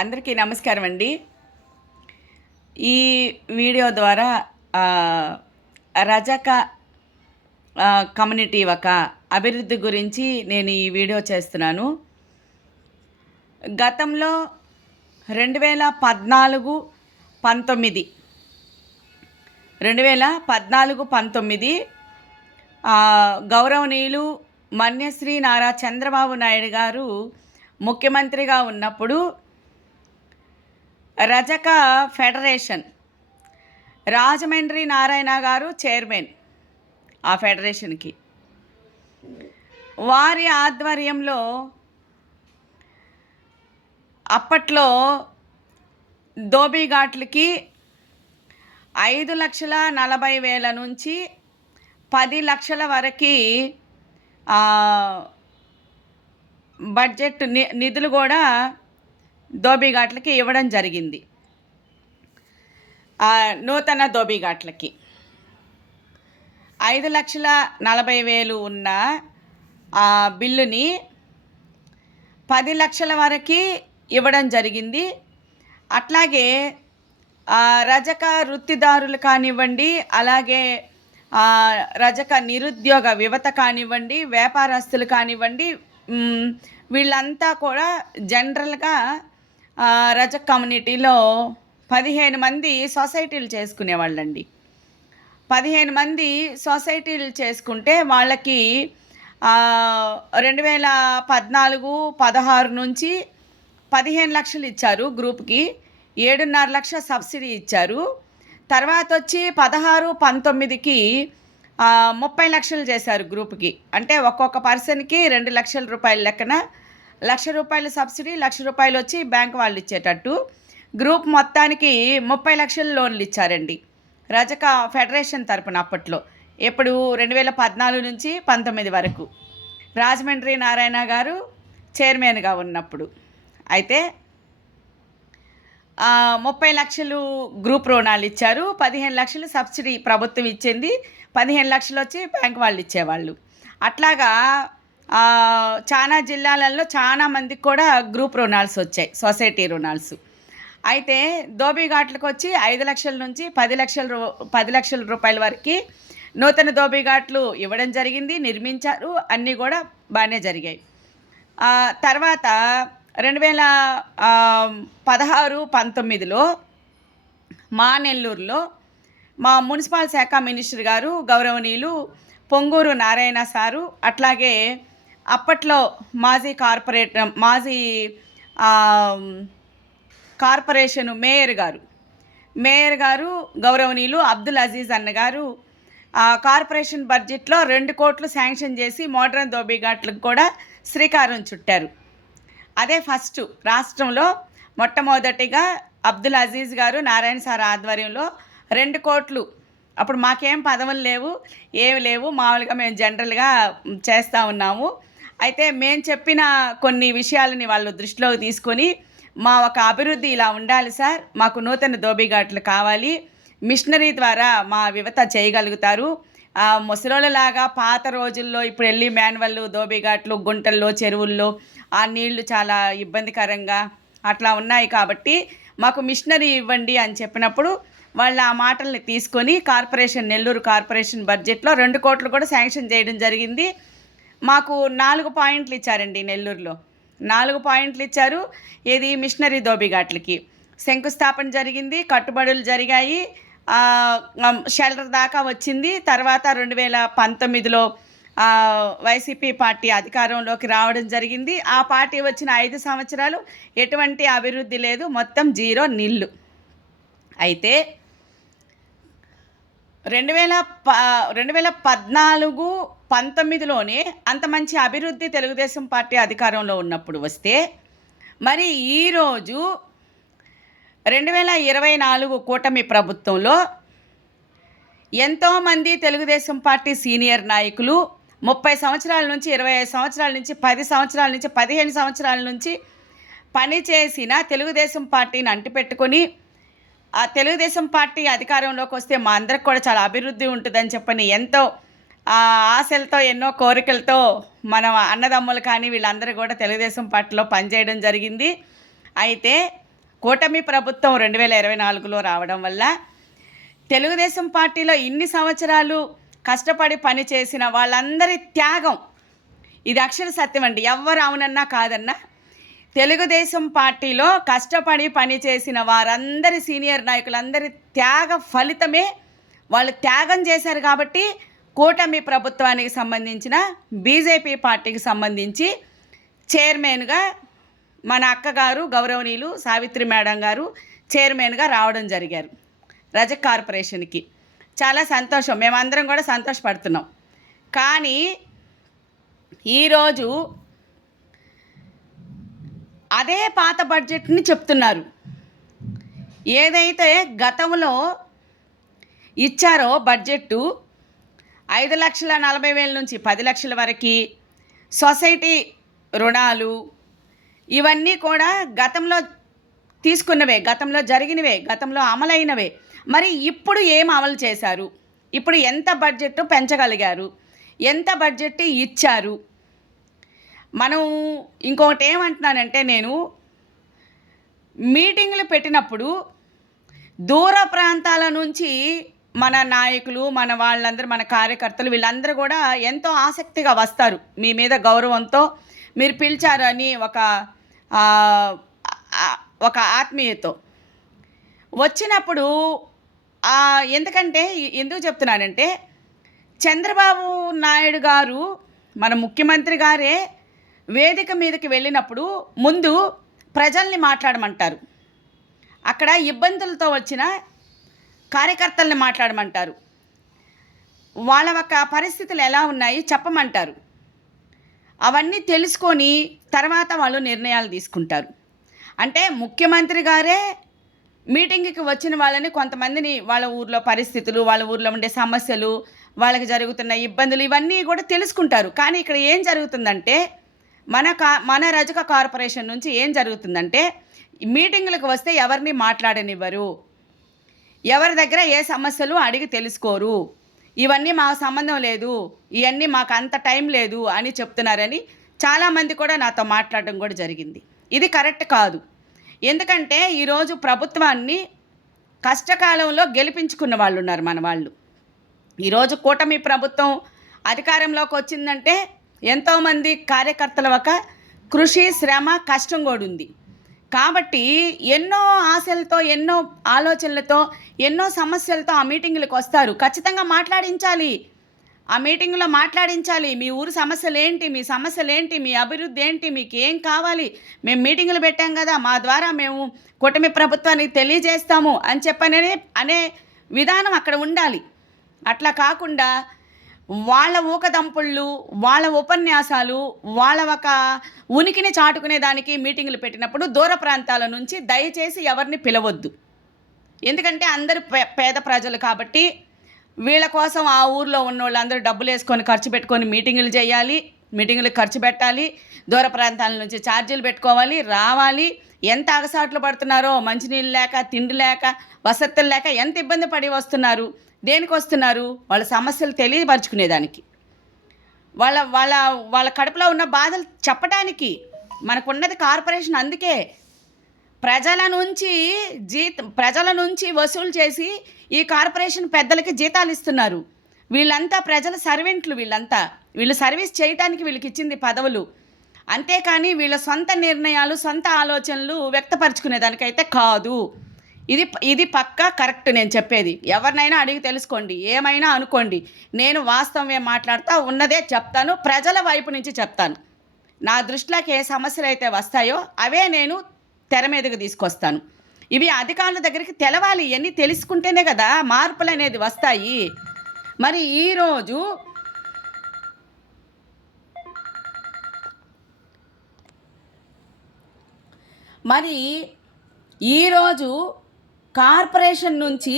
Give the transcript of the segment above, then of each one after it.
అందరికీ నమస్కారం అండి. ఈ వీడియో ద్వారా రజక కమ్యూనిటీ ఒక అభివృద్ధి గురించి నేను ఈ వీడియో చేస్తున్నాను. గతంలో 2014-19 గౌరవనీయులు మన్యశ్రీ నారా చంద్రబాబు నాయుడు గారు ముఖ్యమంత్రిగా ఉన్నప్పుడు రజక ఫెడరేషన్ రాజమండ్రి నారాయణ గారు చైర్మన్ ఆ ఫెడరేషన్కి. వారి ఆధ్వర్యంలో అప్పట్లో ధోబీఘాట్లకి 5,40,000 నుంచి 10 లక్షల వరకు బడ్జెట్ నిధులు కూడా ధోబీఘాట్లకి ఇవ్వడం జరిగింది. నూతన ధోబీఘాట్లకి 5,40,000 ఉన్న ఆ బిల్లుని 10 లక్షల వరకు ఇవ్వడం జరిగింది. అట్లాగే రజక వృత్తిదారులు కానివ్వండి, అలాగే రజక నిరుద్యోగ యువత కానివ్వండి, వ్యాపారస్తులు కానివ్వండి, వీళ్ళంతా కూడా జనరల్గా రజక కమ్యూనిటీలో 15 మంది సొసైటీలు చేసుకునేవాళ్ళండి. 15 మంది సొసైటీలు చేసుకుంటే వాళ్ళకి 2014-16 నుంచి 15 లక్షలు ఇచ్చారు గ్రూప్కి. 7.5 లక్షల సబ్సిడీ ఇచ్చారు. తర్వాత వచ్చి 16-19కి 30 లక్షలు చేశారు గ్రూప్కి. అంటే ఒక్కొక్క పర్సన్కి 2 లక్షల రూపాయల లెక్కన 1,00,000 రూపాయల సబ్సిడీ, 1,00,000 రూపాయలు వచ్చి బ్యాంక్ వాళ్ళు ఇచ్చేటట్టు గ్రూప్ మొత్తానికి 30 లక్షల లోన్లు ఇచ్చారండి రజక ఫెడరేషన్ తరపున. అప్పట్లో ఎప్పుడు 2014 నుంచి 19 వరకు రాజమండ్రి నారాయణ గారు చైర్మన్గా ఉన్నప్పుడు. అయితే 30 లక్షలు గ్రూప్ రుణాలు ఇచ్చారు, 15 లక్షలు సబ్సిడీ ప్రభుత్వం ఇచ్చింది, 15 లక్షలు వచ్చి బ్యాంక్ వాళ్ళు ఇచ్చేవాళ్ళు. అట్లాగా చాలా జిల్లాలలో చాలా మందికి కూడా గ్రూప్ రుణాల్స్ వచ్చాయి, సొసైటీ రుణాల్స్. అయితే ధోబీఘాట్లకు వచ్చి 5 లక్షల నుంచి 10 లక్షల రూపాయల వరకు నూతన ధోబీఘాట్లు ఇవ్వడం జరిగింది, నిర్మించారు. అన్నీ కూడా బాగానే జరిగాయి. తర్వాత 2016-19లో మా నెల్లూరులో మా మున్సిపల్ శాఖ మినిస్టర్ గారు గౌరవనీయులు పొంగూరు నారాయణ సారు, అట్లాగే అప్పట్లో మాజీ కార్పొరేషన్ మేయర్ గారు గౌరవనీయులు అబ్దుల్ అజీజ్ అన్న గారు కార్పొరేషన్ బడ్జెట్లో 2 కోట్లు శాంక్షన్ చేసి మోడ్రన్ ధోబీఘాట్లకు కూడా శ్రీకారం చుట్టారు. అదే ఫస్ట్ రాష్ట్రంలో మొట్టమొదటిగా అబ్దుల్ అజీజ్ గారు నారాయణ సార్ ఆధ్వర్యంలో 2 కోట్లు. అప్పుడు మాకేం పదవులు లేవు, ఏమి లేవు, మామూలుగా మేము జనరల్గా చేస్తూ ఉన్నాము. అయితే మేము చెప్పిన కొన్ని విషయాలని వాళ్ళు దృష్టిలోకి తీసుకొని మా ఒక అభివృద్ధి ఇలా ఉండాలి సార్, మాకు నూతన ధోబీఘాట్లు కావాలి, మిషనరీ ద్వారా మా యువత చేయగలుగుతారు, ముసలోళ్ళలాగా పాత రోజుల్లో ఇప్పుడు వెళ్ళి మాన్యువల్ ధోబీఘాట్లు గుంటల్లో చెరువుల్లో ఆ నీళ్లు చాలా ఇబ్బందికరంగా అట్లా ఉన్నాయి కాబట్టి మాకు మిషనరీ ఇవ్వండి అని చెప్పినప్పుడు వాళ్ళు ఆ మాటల్ని తీసుకొని నెల్లూరు కార్పొరేషన్ బడ్జెట్లో 2 కోట్లు కూడా శాంక్షన్ చేయడం జరిగింది. మాకు 4 పాయింట్లు ఇచ్చారండి. నెల్లూరులో 4 పాయింట్లు ఇచ్చారు. ఏది మిషనరీ ధోబీఘాట్లకి శంకుస్థాపన జరిగింది, కట్టుబడులు జరిగాయి, షెల్టర్ దాకా వచ్చింది. తర్వాత 2019లో వైసీపీ పార్టీ అధికారంలోకి రావడం జరిగింది. ఆ పార్టీ వచ్చిన 5 సంవత్సరాలు ఎటువంటి అభివృద్ధి లేదు, మొత్తం 0 నిల్లు. అయితే 2014-19లోనే అంత మంచి అభివృద్ధి తెలుగుదేశం పార్టీ అధికారంలో ఉన్నప్పుడు వస్తే, మరి ఈరోజు 2024 కూటమి ప్రభుత్వంలో ఎంతోమంది తెలుగుదేశం పార్టీ సీనియర్ నాయకులు 30 సంవత్సరాల నుంచి 25 సంవత్సరాల నుంచి 10 సంవత్సరాల నుంచి 15 సంవత్సరాల నుంచి పనిచేసిన తెలుగుదేశం పార్టీని అంటిపెట్టుకొని ఆ తెలుగుదేశం పార్టీ అధికారంలోకి వస్తే మా అందరికి కూడా చాలా అభివృద్ధి ఉంటుందని చెప్పని ఎంతో ఆశలతో ఎన్నో కోరికలతో మన అన్నదమ్ములు కానీ వీళ్ళందరూ కూడా తెలుగుదేశం పార్టీలో పనిచేయడం జరిగింది. అయితే కూటమి ప్రభుత్వం 2024లో రావడం వల్ల తెలుగుదేశం పార్టీలో ఇన్ని సంవత్సరాలు కష్టపడి పనిచేసిన వాళ్ళందరి త్యాగం, ఇది అక్షర సత్యం అండి, ఎవ్వరు అవునన్నా కాదన్నా, తెలుగుదేశం పార్టీలో కష్టపడి పనిచేసిన వారందరి సీనియర్ నాయకులందరి త్యాగ ఫలితమే, వాళ్ళు త్యాగం చేశారు కాబట్టి కూటమి ప్రభుత్వానికి సంబంధించిన బీజేపీ పార్టీకి సంబంధించి చైర్మన్గా మన అక్కగారు గౌరవనీయులు సావిత్రి మేడం గారు చైర్మన్గా రావడం జరిగారు రజక్ కార్పొరేషన్కి. చాలా సంతోషం, మేమందరం కూడా సంతోషపడుతున్నాం. కానీ ఈరోజు అదే పాత బడ్జెట్ని చెప్తున్నారు. ఏదైతే గతంలో ఇచ్చారో బడ్జెట్టు 5,40,000 నుంచి 10 లక్షల వరకు సొసైటీ రుణాలు, ఇవన్నీ కూడా గతంలో తీసుకున్నవే, గతంలో జరిగినవే, గతంలో అమలైనవే. మరి ఇప్పుడు ఏం అమలు చేశారు? ఇప్పుడు ఎంత బడ్జెట్ పెంచగలిగారు? ఎంత బడ్జెట్ ఇచ్చారు? మనం ఇంకొకటి ఏమంటున్నానంటే, నేను మీటింగులు పెట్టినప్పుడు దూర ప్రాంతాల నుంచి మన నాయకులు, మన వాళ్ళందరూ, మన కార్యకర్తలు, వీళ్ళందరూ కూడా ఎంతో ఆసక్తిగా వస్తారు. మీ మీద గౌరవంతో మీరు పిలిచారని ఒక ఆత్మీయతో వచ్చినప్పుడు, ఎందుకు చెప్తున్నానంటే, చంద్రబాబు నాయుడు గారు మన ముఖ్యమంత్రి గారే వేదిక మీదకి వెళ్ళినప్పుడు ముందు ప్రజల్ని మాట్లాడమంటారు, అక్కడ ఇబ్బందులతో వచ్చిన కార్యకర్తల్ని మాట్లాడమంటారు, వాళ్ళ యొక్క పరిస్థితులు ఎలా ఉన్నాయి చెప్పమంటారు. అవన్నీ తెలుసుకొని తర్వాత వాళ్ళు నిర్ణయాలు తీసుకుంటారు. అంటే ముఖ్యమంత్రి గారే మీటింగ్కి వచ్చిన వాళ్ళని, కొంతమందిని వాళ్ళ ఊర్లో పరిస్థితులు, వాళ్ళ ఊర్లో ఉండే సమస్యలు, వాళ్ళకి జరుగుతున్న ఇబ్బందులు, ఇవన్నీ కూడా తెలుసుకుంటారు. కానీ ఇక్కడ ఏం జరుగుతుందంటే, మన రజక కార్పొరేషన్ నుంచి ఏం జరుగుతుందంటే, మీటింగులకు వస్తే ఎవరిని మాట్లాడనివ్వరు, ఎవరి దగ్గర ఏ సమస్యలు అడిగి తెలుసుకోరు, ఇవన్నీ మాకు సంబంధం లేదు, ఇవన్నీ మాకు అంత టైం లేదు అని చెప్తున్నారని చాలామంది కూడా నాతో మాట్లాడడం కూడా జరిగింది. ఇది కరెక్ట్ కాదు. ఎందుకంటే ఈరోజు ప్రభుత్వాన్ని కష్టకాలంలో గెలిపించుకున్న వాళ్ళు ఉన్నారు మన వాళ్ళు. ఈరోజు కూటమి ప్రభుత్వం అధికారంలోకి వచ్చిందంటే ఎంతోమంది కార్యకర్తల ఒక కృషి, శ్రమ, కష్టం కూడా ఉంది. కాబట్టి ఎన్నో ఆశలతో, ఎన్నో ఆలోచనలతో, ఎన్నో సమస్యలతో ఆ మీటింగులకు వస్తారు. ఖచ్చితంగా మాట్లాడించాలి, ఆ మీటింగ్లో మాట్లాడించాలి. మీ ఊరు సమస్యలు ఏంటి, మీ సమస్యలు ఏంటి, మీ అభివృద్ధి ఏంటి, మీకు ఏం కావాలి, మేము మీటింగులు పెట్టాం కదా, మా ద్వారా మేము కూటమి ప్రభుత్వానికి తెలియజేస్తాము అని చెప్పనే అనే విధానం అక్కడ ఉండాలి. అట్లా కాకుండా వాళ్ళ ఊకదంపుళ్ళు, వాళ్ళ ఉపన్యాసాలు, వాళ్ళ ఒక ఉనికిని చాటుకునే దానికి మీటింగులు పెట్టినప్పుడు దూర ప్రాంతాల నుంచి దయచేసి ఎవరిని పిలవద్దు. ఎందుకంటే అందరూ పేద ప్రజలు కాబట్టి వీళ్ళ కోసం ఆ ఊర్లో ఉన్న వాళ్ళందరూ డబ్బులు వేసుకొని ఖర్చు పెట్టుకొని మీటింగులు చేయాలి, మీటింగులకు ఖర్చు పెట్టాలి, దూర ప్రాంతాల నుంచి ఛార్జీలు పెట్టుకోవాలి, రావాలి. ఎంత అగసాట్లు పడుతున్నారో, మంచినీళ్ళు లేక, తిండి లేక, వసతులు లేక ఎంత ఇబ్బంది పడి వస్తున్నారు. దేనికి వస్తున్నారు? వాళ్ళ సమస్యలు తెలియపరుచుకునేదానికి, వాళ్ళ వాళ్ళ వాళ్ళ కడుపులో ఉన్న బాధలు చెప్పడానికి. మనకున్నది కార్పొరేషన్. అందుకే ప్రజల నుంచి వసూలు చేసి ఈ కార్పొరేషన్ పెద్దలకి జీతాలు ఇస్తున్నారు. వీళ్ళంతా ప్రజల సర్వెంట్లు, వీళ్ళు సర్వీస్ చేయడానికి వీళ్ళకి ఇచ్చింది పదవులు. అంతేకాని వీళ్ళ సొంత నిర్ణయాలు, సొంత ఆలోచనలు వ్యక్తపరచుకునేదానికైతే కాదు. ఇది పక్కా కరెక్ట్ నేను చెప్పేది. ఎవరినైనా అడిగి తెలుసుకోండి, ఏమైనా అనుకోండి. నేను వాస్తవమే మాట్లాడతా, ఉన్నదే చెప్తాను, ప్రజల వైపు నుంచి చెప్తాను. నా దృష్టిలోకి ఏ సమస్యలు అయితే వస్తాయో అవే నేను తెర మీదకి తీసుకొస్తాను. ఇవి అధికారుల దగ్గరికి తెలవాలి. ఇవన్నీ తెలుసుకుంటేనే కదా మార్పులు అనేది వస్తాయి. మరి ఈరోజు కార్పొరేషన్ నుంచి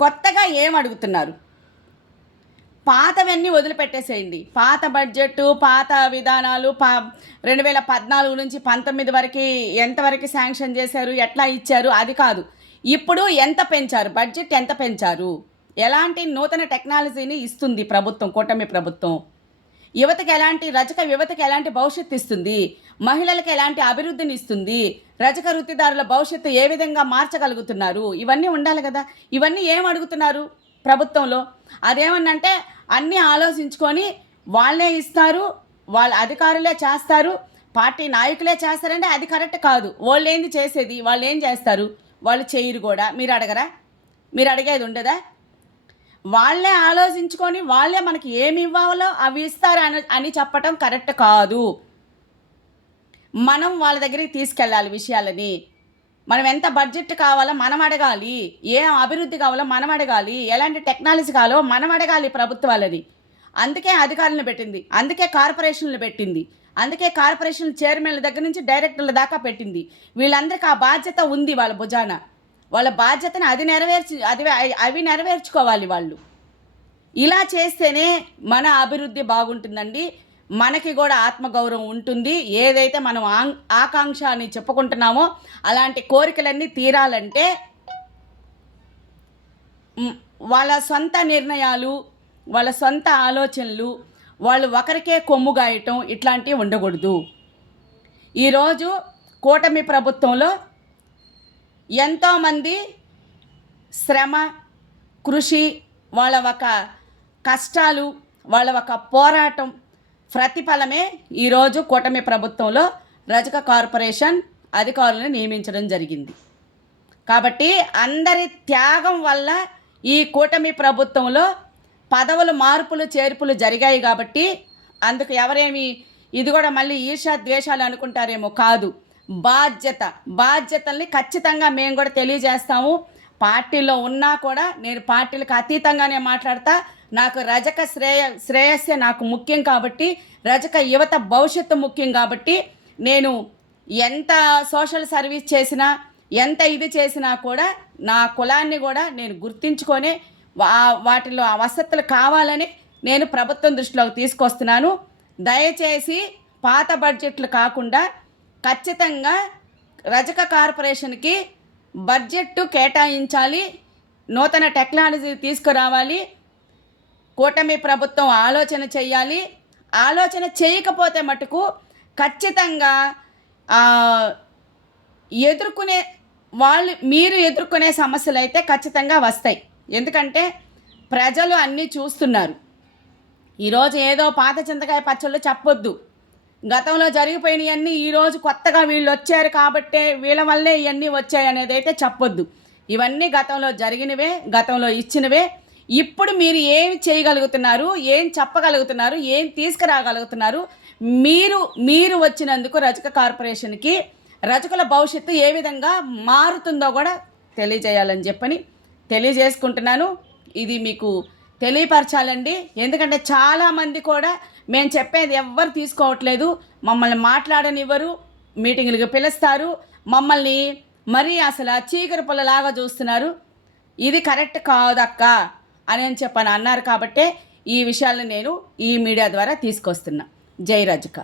కొత్తగా ఏం అడుగుతున్నారు? పాతవన్నీ వదిలిపెట్టేసేయండి. పాత బడ్జెట్, పాత విధానాలు, 2014 నుంచి 19 వరకు ఎంతవరకు శాంక్షన్ చేశారు, ఎట్లా ఇచ్చారు, అది కాదు. ఇప్పుడు ఎంత పెంచారు, బడ్జెట్ ఎంత పెంచారు, ఎలాంటి నూతన టెక్నాలజీని ఇస్తుంది ప్రభుత్వం, కూటమి ప్రభుత్వం, రజక యువతకి ఎలాంటి భవిష్యత్తు ఇస్తుంది, మహిళలకు ఎలాంటి అభివృద్ధిని ఇస్తుంది, రజక వృత్తిదారుల భవిష్యత్తు ఏ విధంగా మార్చగలుగుతున్నారు, ఇవన్నీ ఉండాలి కదా. ఇవన్నీ ఏం అడుగుతున్నారు ప్రభుత్వంలో? అదేమన్నంటే అన్నీ ఆలోచించుకొని వాళ్ళే ఇస్తారు, వాళ్ళ అధికారులే చేస్తారు, పార్టీ నాయకులే చేస్తారంటే అది కరెక్ట్ కాదు. వాళ్ళు ఏంది చేసేది? వాళ్ళు ఏం చేస్తారు? వాళ్ళు చేయరు కూడా. మీరు అడగరా? మీరు అడిగేది ఉండదా? వాళ్ళే ఆలోచించుకొని వాళ్ళే మనకి ఏమి ఇవ్వాలో అవి ఇస్తారు అని చెప్పటం కరెక్ట్ కాదు. మనం వాళ్ళ దగ్గరికి తీసుకెళ్ళాలి విషయాలని. మనం ఎంత బడ్జెట్ కావాలో మనం అడగాలి, ఏ అభివృద్ధి కావాలో మనం అడగాలి, ఎలాంటి టెక్నాలజీ కావాలో మనం అడగాలి ప్రభుత్వాలని. అందుకే అధికారులను పెట్టింది, అందుకే కార్పొరేషన్లు పెట్టింది, అందుకే కార్పొరేషన్ చైర్మన్ల దగ్గర నుంచి డైరెక్టర్ల దాకా పెట్టింది. వీళ్ళందరికీ ఆ బాధ్యత ఉంది వాళ్ళ భుజాన. వాళ్ళ బాధ్యతను అవి నెరవేర్చుకోవాలి వాళ్ళు. ఇలా చేస్తేనే మన అభివృద్ధి బాగుంటుందండి. మనకి కూడా ఆత్మగౌరవం ఉంటుంది. ఏదైతే మనం ఆకాంక్ష అని చెప్పుకుంటున్నామో అలాంటి కోరికలన్నీ తీరాలంటే వాళ్ళ సొంత నిర్ణయాలు, వాళ్ళ సొంత ఆలోచనలు, వాళ్ళు ఒకరికే కొమ్ము గాయటం ఇట్లాంటివి ఉండకూడదు. ఈరోజు కూటమి ప్రభుత్వంలో ఎంతోమంది శ్రమ, కృషి, వాళ్ళ ఒక కష్టాలు, వాళ్ళ ఒక పోరాటం ప్రతిఫలమే ఈరోజు కూటమి ప్రభుత్వంలో రజక కార్పొరేషన్ అధికారులను నియమించడం జరిగింది. కాబట్టి అందరి త్యాగం వల్ల ఈ కూటమి ప్రభుత్వంలో పదవులు మార్పులు చేర్పులు జరిగాయి. కాబట్టి అందుకు ఎవరేమి ఇది కూడా మళ్ళీ ఈర్ష్య ద్వేషాలు అనుకుంటారేమో, కాదు. బాధ్యతల్ని ఖచ్చితంగా మేము కూడా తెలియజేస్తాము. పార్టీలో ఉన్నా కూడా నేను పార్టీలకు అతీతంగానే మాట్లాడతా. నాకు రజక శ్రేయస్సే నాకు ముఖ్యం కాబట్టి, రజక యువత భవిష్యత్తు ముఖ్యం కాబట్టి నేను ఎంత సోషల్ సర్వీస్ చేసినా, ఎంత ఇది చేసినా కూడా నా కులాన్ని కూడా నేను గుర్తించుకొని వాటిలో వసతులు కావాలని నేను ప్రభుత్వం దృష్టిలోకి తీసుకొస్తున్నాను. దయచేసి పాత బడ్జెట్లు కాకుండా ఖచ్చితంగా రజక కార్పొరేషన్కి బడ్జెట్ కేటాయించాలి, నూతన టెక్నాలజీ తీసుకురావాలి. కూటమి ప్రభుత్వం ఆలోచన చేయాలి. ఆలోచన చేయకపోతే మటుకు ఖచ్చితంగా మీరు ఎదుర్కొనే సమస్యలు అయితే ఖచ్చితంగా వస్తాయి. ఎందుకంటే ప్రజలు అన్నీ చూస్తున్నారు. ఈరోజు ఏదో పాత చింతకాయ పచ్చళ్ళు చెప్పొద్దు. గతంలో జరిగిపోయినవన్నీ ఈరోజు కొత్తగా వీళ్ళు వచ్చారు కాబట్టే వీళ్ళ వల్లే ఇవన్నీ వచ్చాయి అనేది అయితే చెప్పొద్దు. ఇవన్నీ గతంలో జరిగినవే, గతంలో ఇచ్చినవే. ఇప్పుడు మీరు ఏం చేయగలుగుతున్నారు, ఏం చెప్పగలుగుతున్నారు, ఏం తీసుకురాగలుగుతున్నారు, మీరు వచ్చినందుకు రజక కార్పొరేషన్కి రజకుల భవిష్యత్తు ఏ విధంగా మారుతుందో కూడా తెలియజేయాలని చెప్పని తెలియజేసుకుంటున్నాను. ఇది మీకు తెలియపరచాలండి. ఎందుకంటే చాలామంది కూడా మేము చెప్పేది ఎవ్వరు తీసుకోవట్లేదు, మమ్మల్ని మాట్లాడనివ్వరు, మీటింగులకు పిలుస్తారు, మమ్మల్ని మరీ అసలు చీకటి పుల్లలాగా చూస్తున్నారు. ఇది కరెక్ట్ కాదక్క అని చెప్పని అన్నారు. కాబట్టే ఈ విషయాలను నేను ఈ మీడియా ద్వారా తీసుకొస్తున్నా. జై రజక.